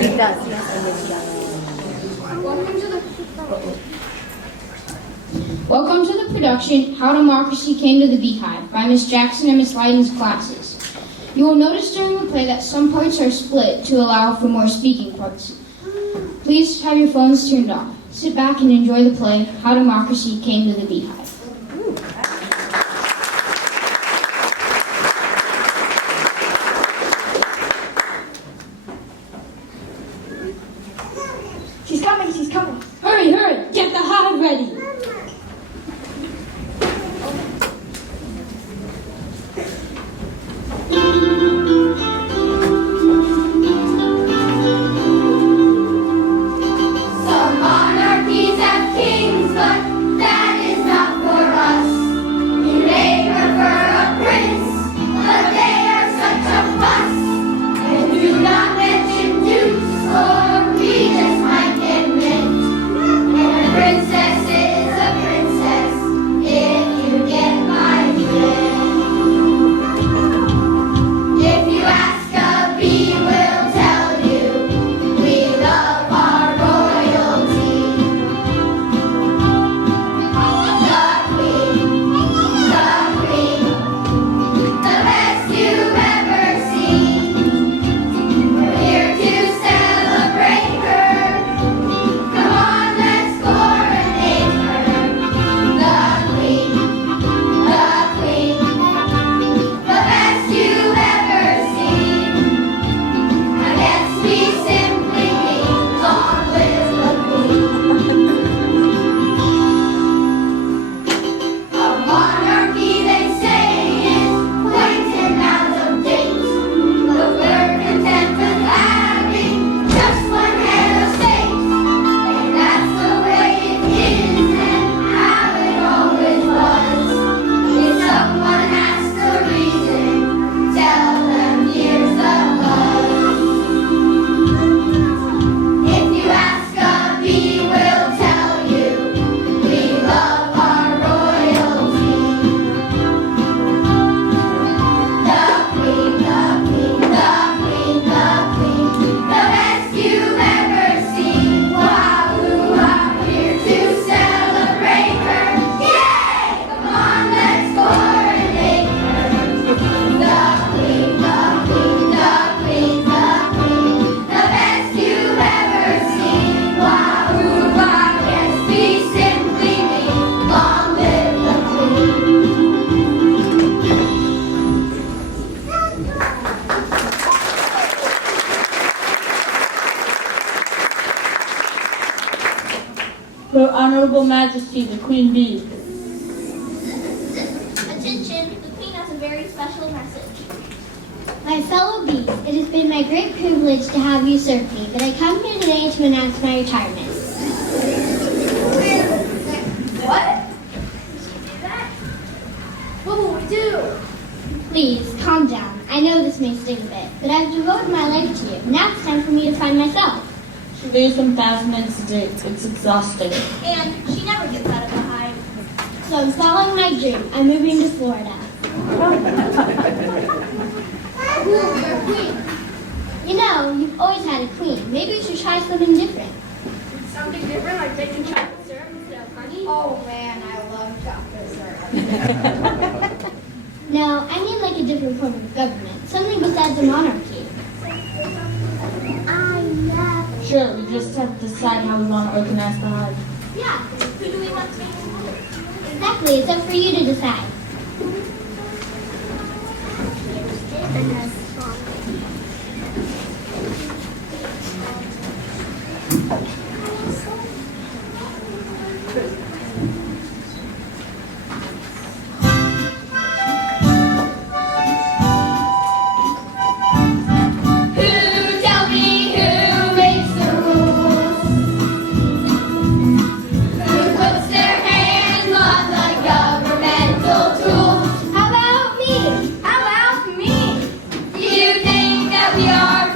It does, yes, and it does. Welcome to the production, How Democracy Came to the Beehive, by Miss Jackson and Miss Leiden's classes. You will notice during the play that some parts are split to allow for more speaking parts. Please have your phones turned off. Sit back and enjoy the play, How Democracy Came to the Beehive. She's coming, she's coming. Hurry, hurry, get the hive ready. Some monarchies have kings, but that is not for us. We may prefer a prince, but they are such a fuss. And do not mention dukes, or we just might get mint. And a princess is a princess, if you get my drift. If you ask a bee, we'll tell you we love our royalty. The queen, the best you've ever seen. We're here to celebrate her. Come on, let's coronate her. The queen, the best you've ever seen. I guess we simply mean long live the queen. A monarchy, they say, is quaint and out of date, but we're content with having just one head of state. And that's the way it is and how it always was. If someone asks the reason, tell them here's the buzz. If you ask a bee, we'll tell you we love our royalty. The queen, the best you've ever seen. Wahoo, I'm here to celebrate her. Yay! Come on, let's coronate her. The queen, the best you've ever seen. Wahoo, I guess we simply mean long live the queen. Her Honorable Majesty, the Queen Bee. Attention, the Queen has a very special message. My fellow bees, it has been my great privilege to have you serve me, but I come here today to announce my retirement. What? What will we do? Please, calm down. I know this may sting a bit, but I've devoted my life to you. Now it's time for me to find myself. She leaves them 1,000 minutes a day. It's exhausting. And she never gets out of the hive. So I'm following my dream. I'm moving to Florida. Queen. You know, you've always had a queen. Maybe you should try something different. Something different, like taking chocolate syrup instead of honey? Oh man, I love chocolate syrup. No, I mean like a different form of government. Something besides a monarchy. Sure, we just have to decide how we want to organize the hive. Yeah, who do we want to make it? Exactly, it's up for you to decide. Tell me who makes the rules? Who puts their hands on the governmental tools? How about me? How about me? Do you think that we are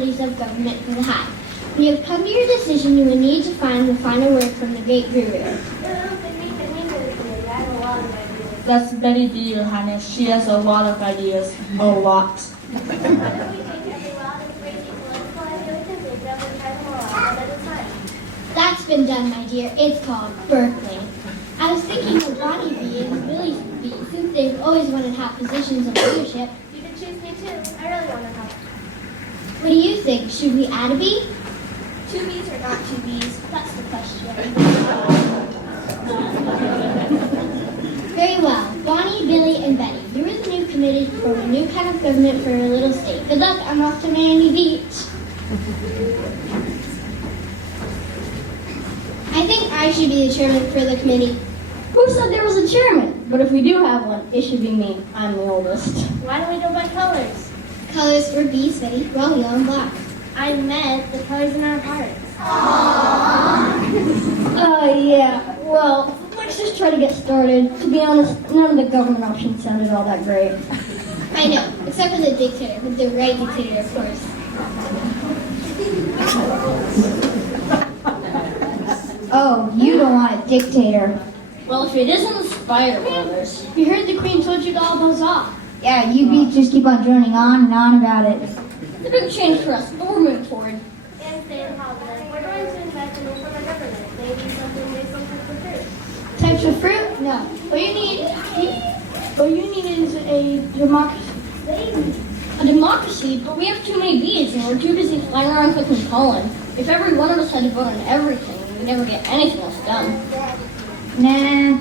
responsibilities of government for the hive. When you have come to your decision, you will need to find the final word from the great guru. That's Betty B, Your Highness. She has a lot of ideas. A lot. That's been done, my dear. It's called Berkeley. I was thinking of Bonnie B and Billy B, since they've always wanted to have positions of leadership. You can choose me too. I really want to help. What do you think? Should we add a bee? 2 bees or not 2 bees? That's the question. Very well. Bonnie, Billy, and Betty. You are the new committee for a new kind of government for a little state. Good luck. I'm off to Miami Beach. I think I should be the chairman for the committee. Who said there was a chairman? But if we do have one, it should be me. I'm the oldest. Why don't we go by colors? Colors for bees, Betty. Well, yellow and black. I meant the colors in our hearts. Yeah. Well, let's just try to get started. To be honest, none of the government options sounded all that great. I know, except for the dictator, but the right dictator, of course. Oh, you don't want a dictator. Well, if it isn't the Spider Brothers. We heard the Queen told you to all buzz off. Yeah, you beats just keep on droning on and on about it. It's a big change for us, but we're moving forward. And stay positive. We're going to invent a new form of government. Maybe something based on types of fruit. Types of fruit? No. What you need is a democracy. A democracy, but we have too many bees and we're too busy flying around collecting pollen. If every one of us had to vote on everything, we'd never get anything else done. Nah.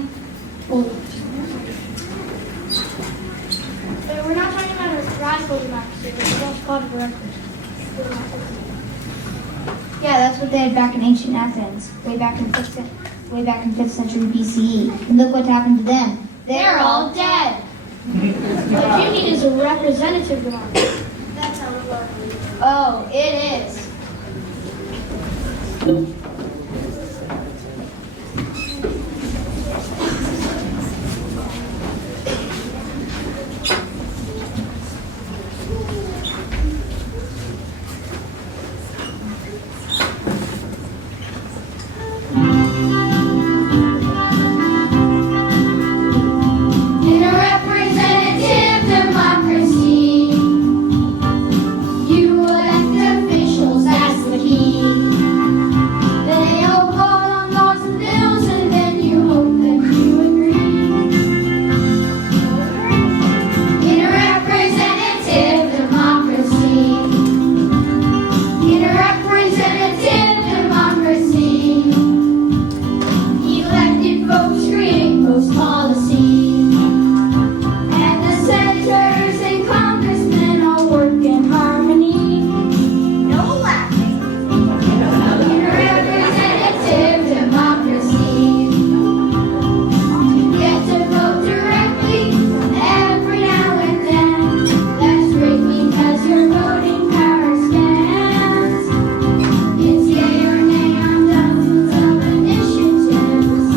But we're not talking about a radical democracy. We're just called a democracy. Yeah, that's what they had back in ancient Athens, way back in 5th century BCE. And look what happened to them. They're all dead. What you need is a representative democracy. That sounds lovely. Oh, it is. In a representative democracy, you elect officials as the key. They all vote on laws and bills, and then you hope that you agree. In a representative democracy, elected folks create most policies. And the senators and congressmen all work in harmony. No laughing. In a representative democracy, you get to vote directly every now and then. That's great because your voting power stands. It's yay or nay on dozens of initiatives.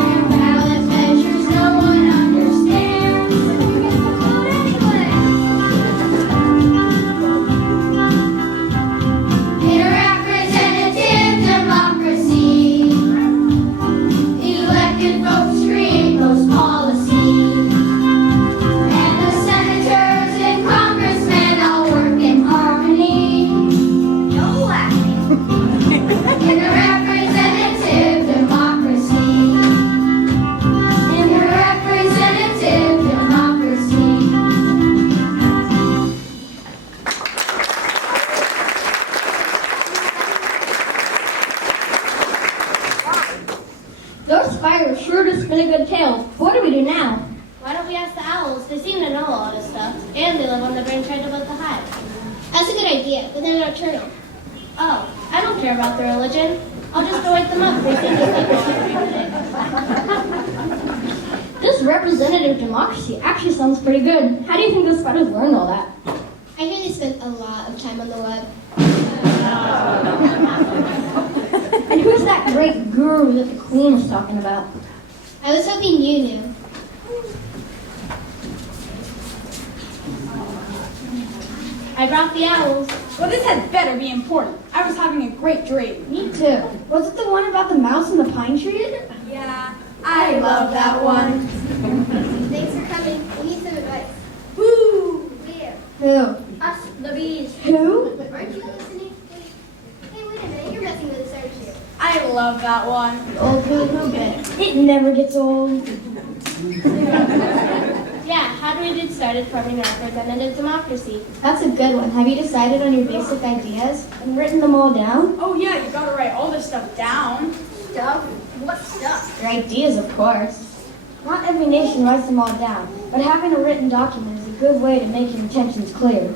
And ballot measures no one understands. You get to vote anyway. In a representative democracy, elected folks create those policies. And the senators and congressmen all work in harmony. No laughing. In a representative democracy. In a representative democracy. Those spiders sure do spin a good tale. What do we do now? Why don't we ask the owls? They seem to know a lot of stuff. And they live on the branch right above the hive. That's a good idea, but they're nocturnal. Oh, I don't care about their religion. I'll just go wake them up. They seem to sleep every day. This representative democracy actually sounds pretty good. How do you think the spiders learned all that? I hear they spend a lot of time on the web. And who's that great guru that the Queen is talking about? I was hoping you knew. I brought the owls. Well, this had better be important. I was having a great dream. Me too. Was it the one about the mouse and the pine tree? Yeah, I love that one. Thanks for coming. We need some advice. Woo! Where? Who? Us, the bees. Who? Aren't you listening? Hey, wait a minute. You're messing with us, aren't you? I love that one. Old who bit. It never gets old. Yeah, how do we get started forming our representative democracy? That's a good one. Have you decided on your basic ideas and written them all down? Oh yeah, you gotta write all this stuff down. Stuff? What stuff? Your ideas, of course. Not every nation writes them all down, but having a written document is a good way to make your intentions clear.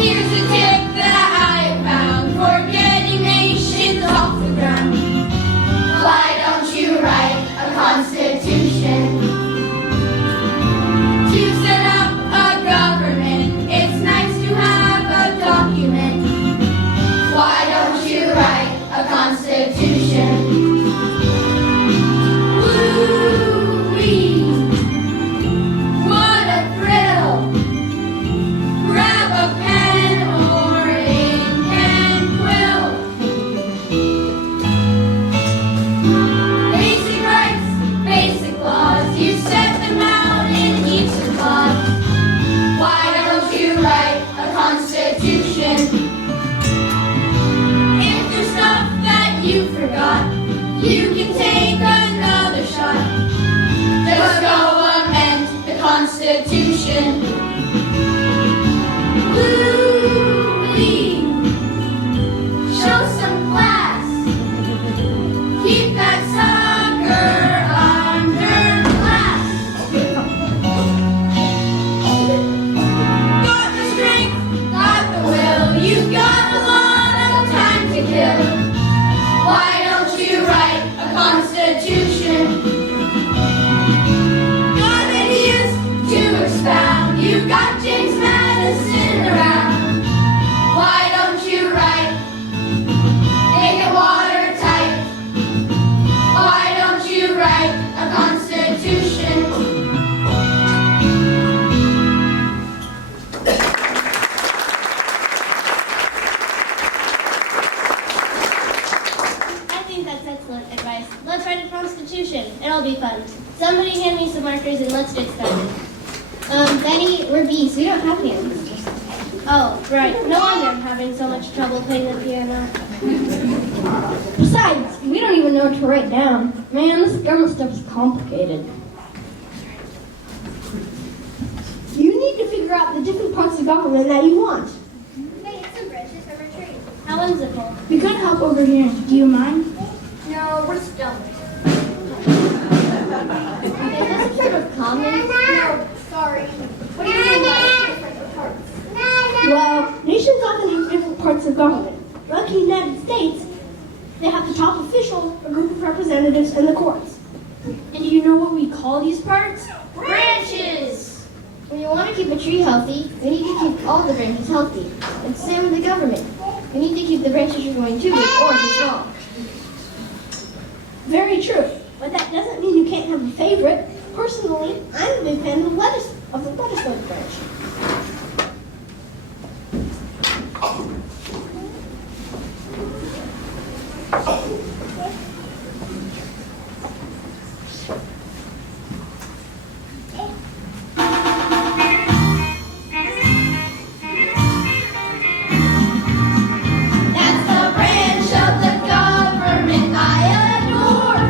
Here's a tip that I found for getting nations off the ground. Why don't you write a constitution to set up a government? It's nice to have a document. Why don't you write a constitution? Woo-wee, what a thrill! Grab a pen or ink and quill. Basic rights, basic laws, you set them out in heaps of clause. Why don't you write a constitution? If there's stuff that you forgot, you can take another shot. Just go amend the Constitution. Woo-wee, show some class. Keep that sucker under glass. Got the strength, got the will. You've got a lot of time to kill. Why don't you write a constitution? Got ideas to expound. You've got James Madison around. Why don't you write? Make it watertight. Why don't you write a constitution? I think that's excellent advice. Let's write a constitution. It'll be fun. Somebody hand me some markers and let's get started. Benny, we're bees. We don't have hands. Oh, right. No wonder I'm having so much trouble playing the piano. Besides, we don't even know what to write down. Man, this government stuff is complicated. You need to figure out the different parts of government that you want. Hey, it's some branches from a tree. How whimsical. We could help over here. Do you mind? No, we're stoned. Is this sort of common? No, sorry. What do you mean by different parts? Well, nations often have different parts of government. Like the United States, they have the top official, a group of representatives, and the courts. And do you know what we call these parts? Branches! When you want to keep a tree healthy, you need to keep all the branches healthy. It's the same with the government. You need to keep the branches from going too big or too small. Very true. But that doesn't mean you can't have a favorite. Personally, I'm a big fan of the legislative branch. That's the branch of the government I adore.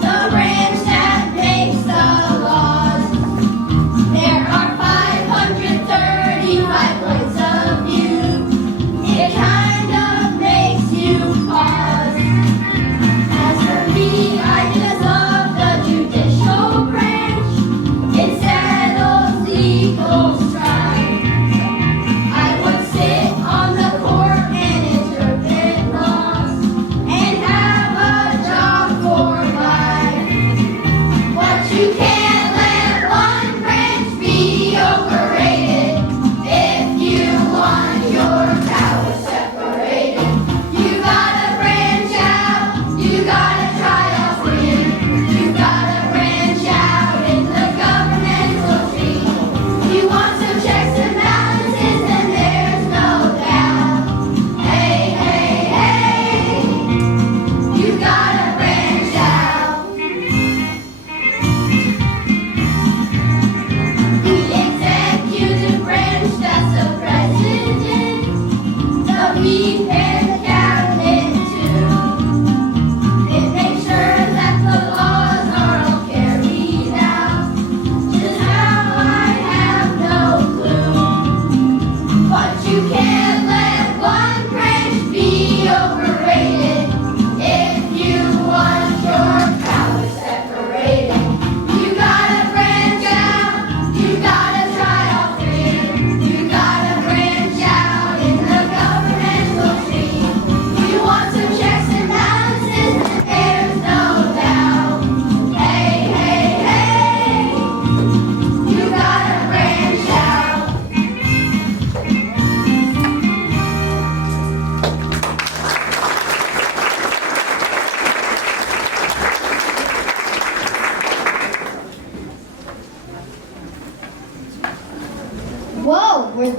The branch that makes the laws. There are 535 points of view. It kind of makes you pause. As for me, I just love the judiciary.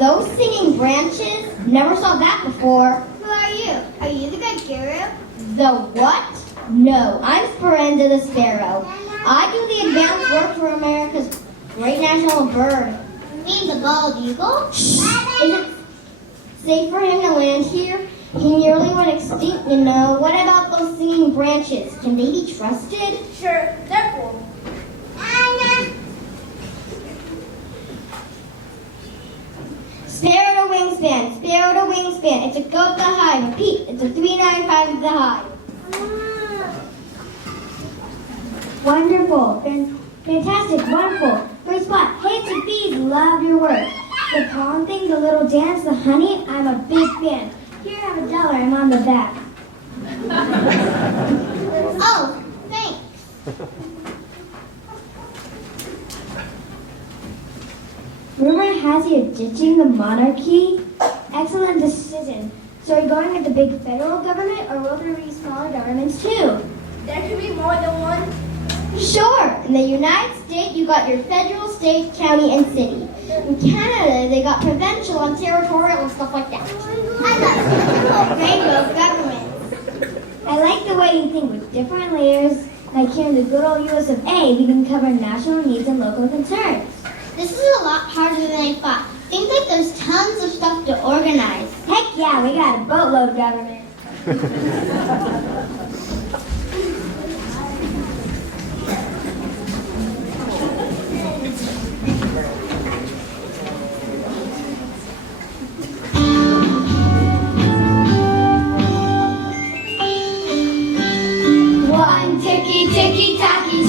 those singing branches? Never saw that before. Who are you? Are you the good guru? The what? No, I'm Sperenda the Sparrow. I do the advanced work for America's great national bird. You mean the bald eagle? Shh. Is it safe for him to land here? He nearly went extinct, you know. What about those singing branches? Can they be trusted? Sure, they're cool. Sparrow to wingspan, sparrow to wingspan. It's a goat the high. Repeat, it's a 395 the high. Wonderful, fantastic, wonderful. First spot, hey, it's the bees, love your work. The pollen thing, the little dance, the honey, I'm a big fan. Here, have $1, I'm on the back. Oh, thanks. Rumor has you ditching the monarchy? Excellent decision. So are you going with the big federal government, or will there be smaller governments too? There could be more than one. Sure. In the United States, you got your federal, state, county, and city. In Canada, they got provincial and territorial and stuff like that. I love rainbow governments. I like the way you think with different layers. Like here in the good old US of A, we can cover national needs and local concerns. This is a lot harder than I thought. Seems like there's tons of stuff to organize. Heck yeah, we got a boatload of government. Ticky-ticky-tacky, 2,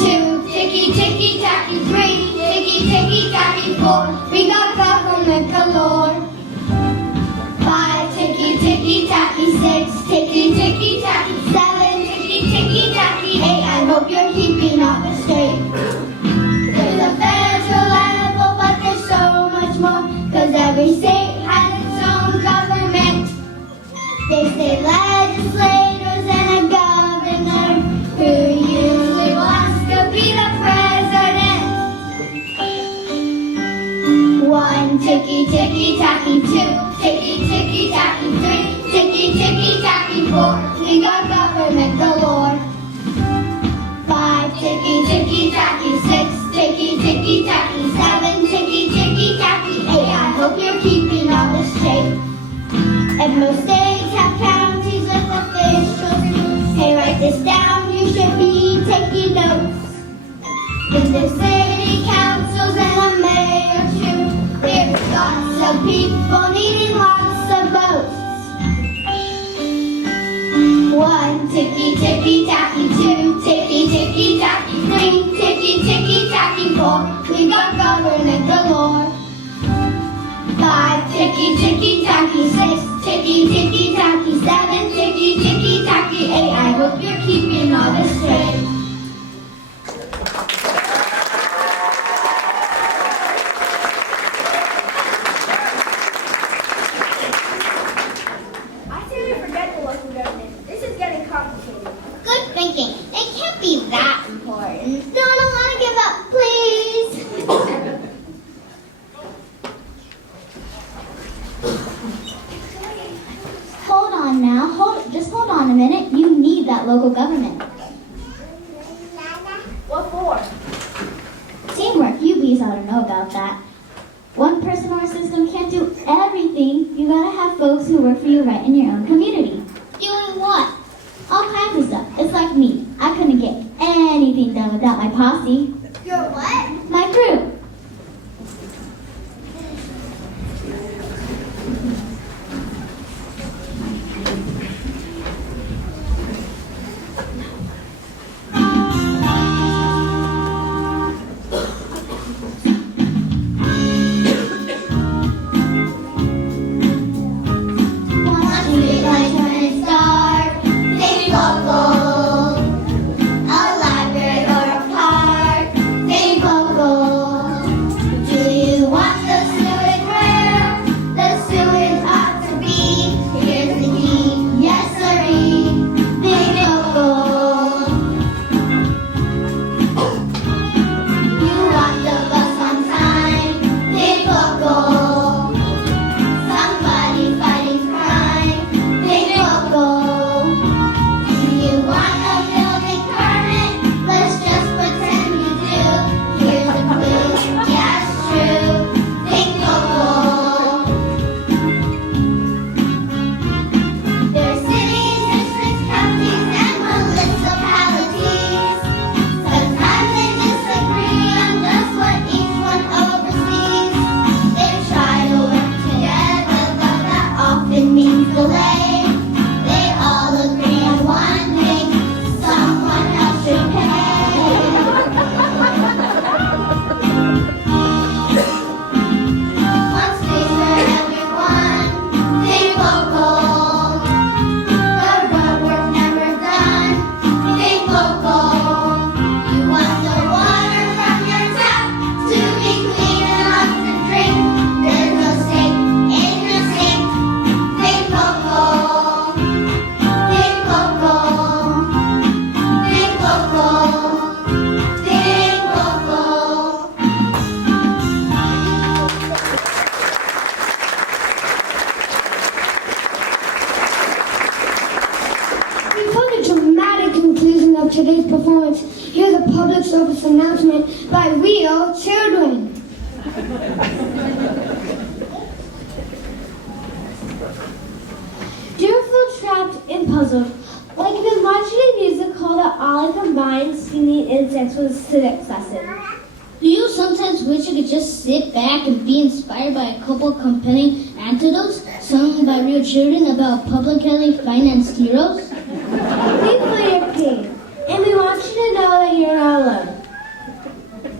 ticky-ticky-tacky, 3, ticky-ticky-tacky, 4. We got government galore. 5, ticky-ticky-tacky, 6, ticky-ticky-tacky, 7, ticky-ticky-tacky, 8. I hope you're keeping all this straight. There's a federal level, but there's so much more, 'cause every state has its own government. They say legislators and a governor who usually wants to be the president. 1, ticky-ticky-tacky, 2, ticky-ticky-tacky, 3, ticky-ticky-tacky, 4. We got government galore. 5, ticky-ticky-tacky, 6, ticky-ticky-tacky, 7, ticky-ticky-tacky, 8. I hope you're keeping all this straight. If most states have counties with officials too, hey, write this down, you should be taking notes. If there's city councils and a mayor too, there's lots of people needing lots of votes. 1, ticky-ticky-tacky, 2, ticky-ticky-tacky, 3, ticky-ticky-tacky, 4. We got government galore. 5, ticky-ticky-tacky, 6, ticky-ticky-tacky, 7, ticky-ticky-tacky, 8. I hope you're keeping all this straight. I say we forget the local government. This is getting complicated. Good thinking. It can't be that important. No, I don't want to give up, please. Hold on now. Just hold on a minute. You need that local government. What for? Teamwork. You bees ought to know about that. One person or system can't do everything. You gotta have folks who work for you right in your own community. Doing what? All kinds of stuff. It's like me. I couldn't get anything done without my posse. Your what? My crew. A library or a park, think local. establishment by real children. Do you feel trapped and puzzled? Like you've been watching a musical that all combines singing insects with civics lesson. Do you sometimes wish you could just sit back and be inspired by a couple compelling anecdotes sung by real children about publicly financed heroes? We feel your pain, and we want you to know that you're not alone.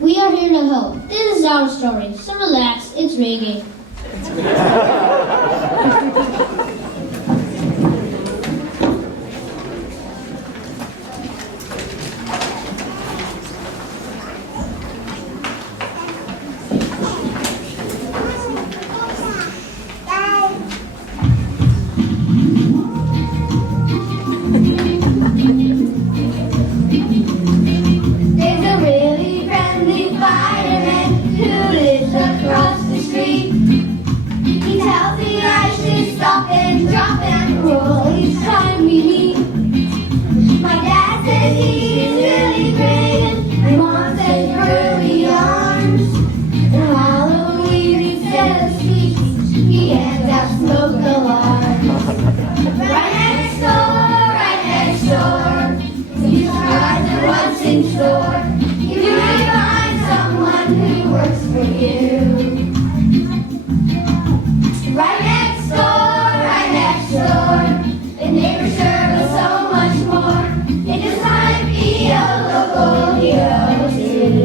We are here to help. This is our story, so relax, it's reggae. There's a really friendly fireman who lives across the street. He tells me I should stop and drop and roll each time we meet. My dad says he's really great, and Mom says curly arms. And Halloween instead of sweets, he hands out smoke alarms. Right next door, you surprise and what's in store. You may find someone who works for you. Right next door, the neighbors serve us so much more. They just might be a local hero too.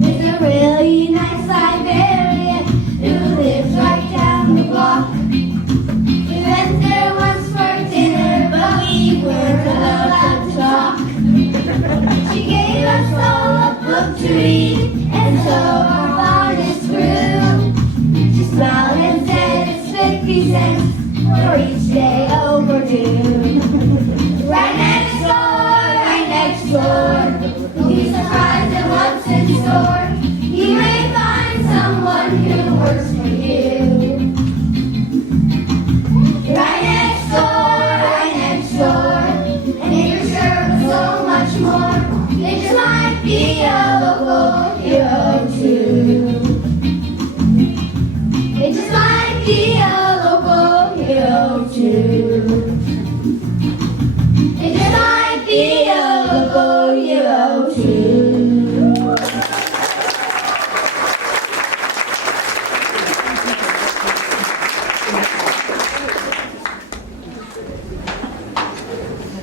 There's a really nice librarian who lives right down the block. We went there once for dinner, but we weren't allowed to talk. She gave us all a book to read, and so our fondness grew. She smiled and said it's 50 cents for each day overdue. Right next door, you'll be surprised at what's in store. You may find someone who works for you. Right next door, and neighbors serve us so much more. They just might be a local hero too. They just might be a local hero too. They just might be a local hero too.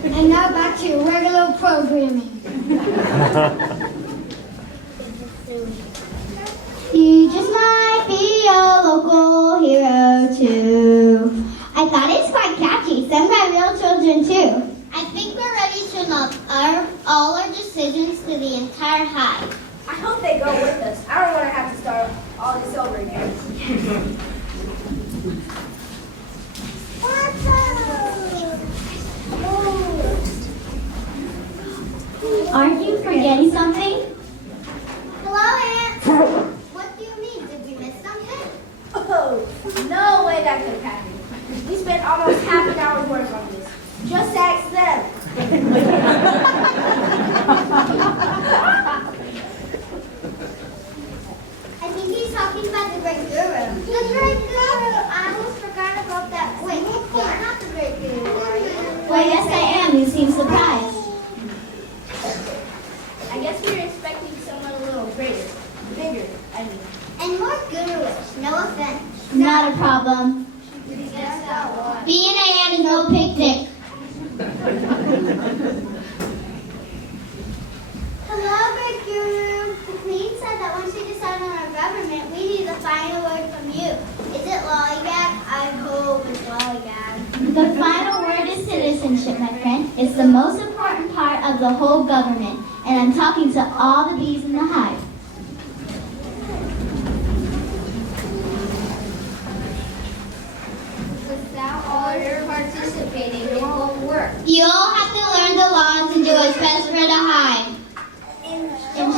And now back to regular programming. You just might be a local hero too. I thought it's quite catchy, sung by real children too. I think we're ready to announce all our decisions to the entire hive. I hope they go with us. I don't want to have to start all this over again. Aren't you forgetting something? Hello, Aunt. What do you mean? Did we miss something? Oh, no way that could have happened. We spent almost half an hour's work on this. Just ask them. I think he's talking about the great guru. The great guru! I almost forgot about that. Wait, you're not the great guru, are you? Well, yes, I am. You seem surprised. I guess we were expecting someone a little greater, bigger, I mean. And more guru-ish. No offense. Not a problem. Being a ant is no picnic. Hello, great guru. The Queen said that once we decide on our government, we need the final word from you. Is it lollygag? I hope it's lollygag. The final word is citizenship, my friend. It's the most important part of the whole government. And I'm talking to all the bees in the hive. Without all your participating, it won't work. You all have to learn the laws and do what's best for the hive. In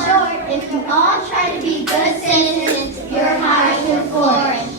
short, if you all try to be good citizens, your hive will flourish.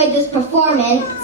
enjoyed this performance.